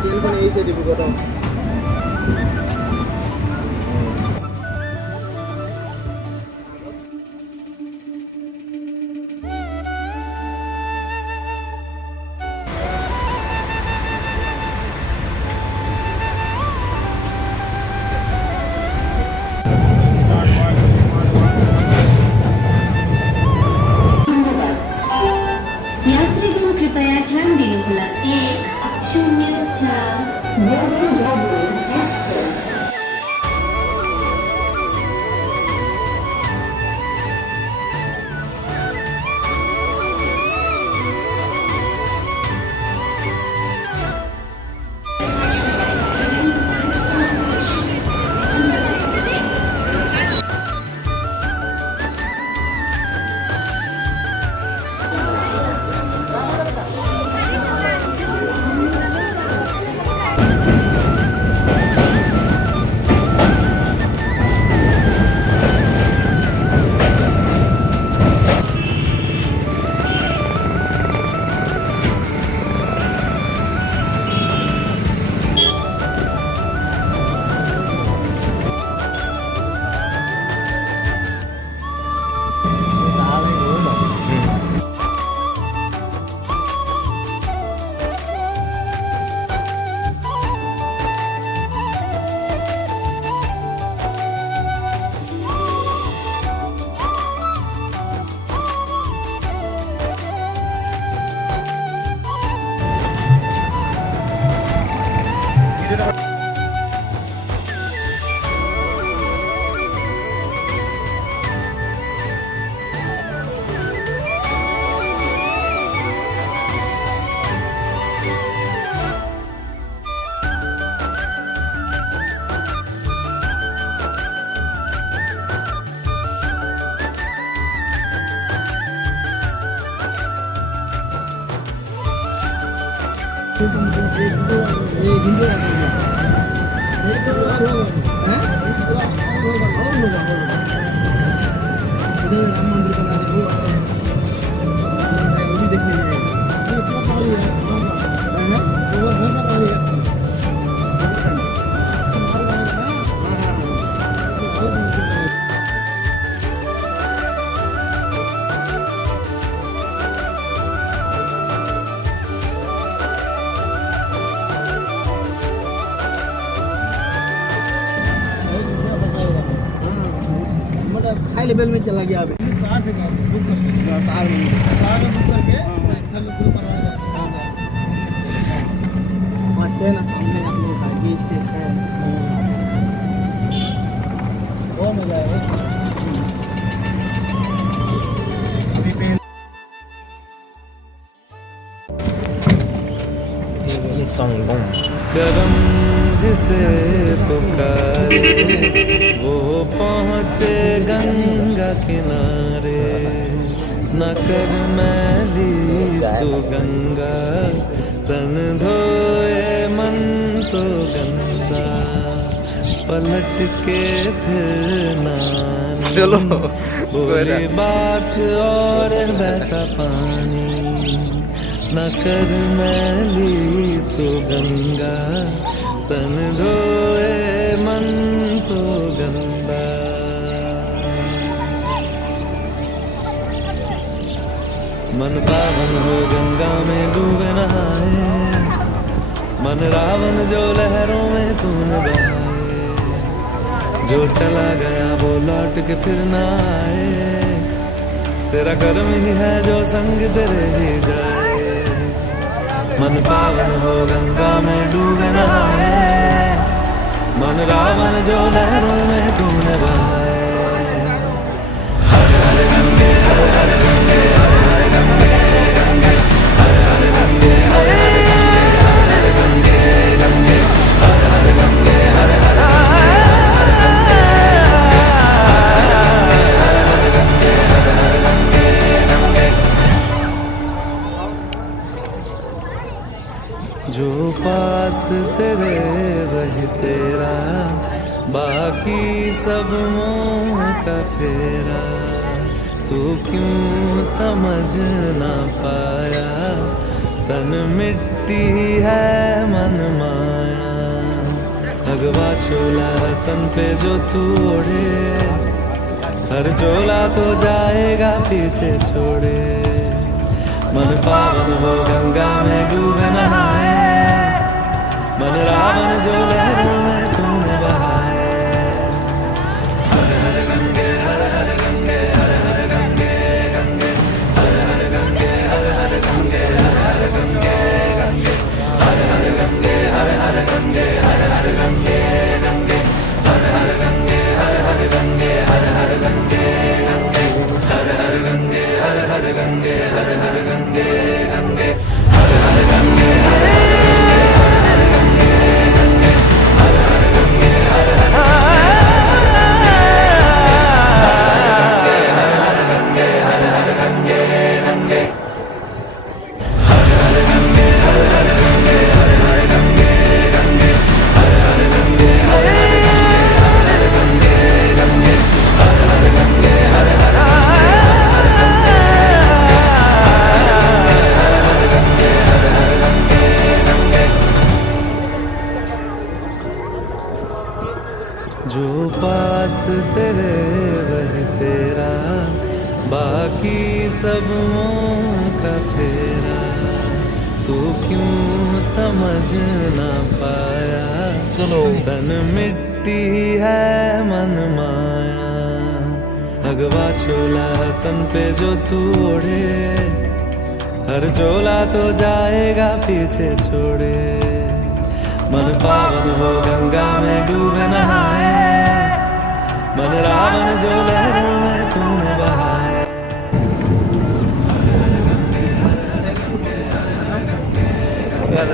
ট্রেনখন এসে ডিব্ৰুগড় यात्रीगण कृपया ध्यान देने होला 104 हाई लेवल में चला गया अभी कार बुक करके वहाँ है ना सामने अपने भाई स्टेट है बहुत मजा आया अभी पे करम जिसे पुकारे वो पहुँचे गंगा किनारे न कर मैली तो गंगा तन धोए मन तो गंदा पलट के फिर ना चलो बोली बात और बहता पानी न कर मैली तो गंगा तन धोए मन तो गंदा मन पावन हो गंगा में डूबे नहाए मन रावण जो लहरों में तूने बहाए जो चला गया वो लौट के फिर ना आए तेरा कर्म ही है जो संग तेरे ही जाए मन पावन हो गंगा में डूबे नहाए मन रावण जो लहरों में तूने बहाए हर हर गंगे हर हर गंगे हर हर गंगे गंगे हर हर गंगे हर हर गंगे हर हर गंगे हर हर जो पास तेरे वही तेरा बाकी सब मोह का फेरा तू क्यों समझ ना पाया तन मिट्टी है मन माया, अगवा चोला तन पे जो तू ओढ़े, हर चोला तो जाएगा पीछे छोड़े। मन पावन हो गंगा में डूबे नहाए, मन रावण जो लहरों में तूने बहाए। हर हर गंगे हर हर गंगे हर हर गंगे गंगे, हर हर गंगे हर हर गंगे हर हर गंगे गंगे, हर हर गंगे हर हर गंगे हर हर गंगे गंगे, हर हर गंगे हर हर गंगे हर हर गंगे गंगे, हर हर गंगे हर हर गंगे हर हर गंगे गंगे, हर हर गंगे हर हर जो पास तेरे वही तेरा, बाकी सब मोह का फेरा। तू क्यों समझ ना पाया, चलो तन मिट्टी है मन माया, अगवा चोला तन पे जो तू ओढ़े, हर चोला तो जाएगा पीछे छोड़े। मन पावन हो गंगा में डूबे नहाए, मन रावण जो लहरों में तूने बहाए। यार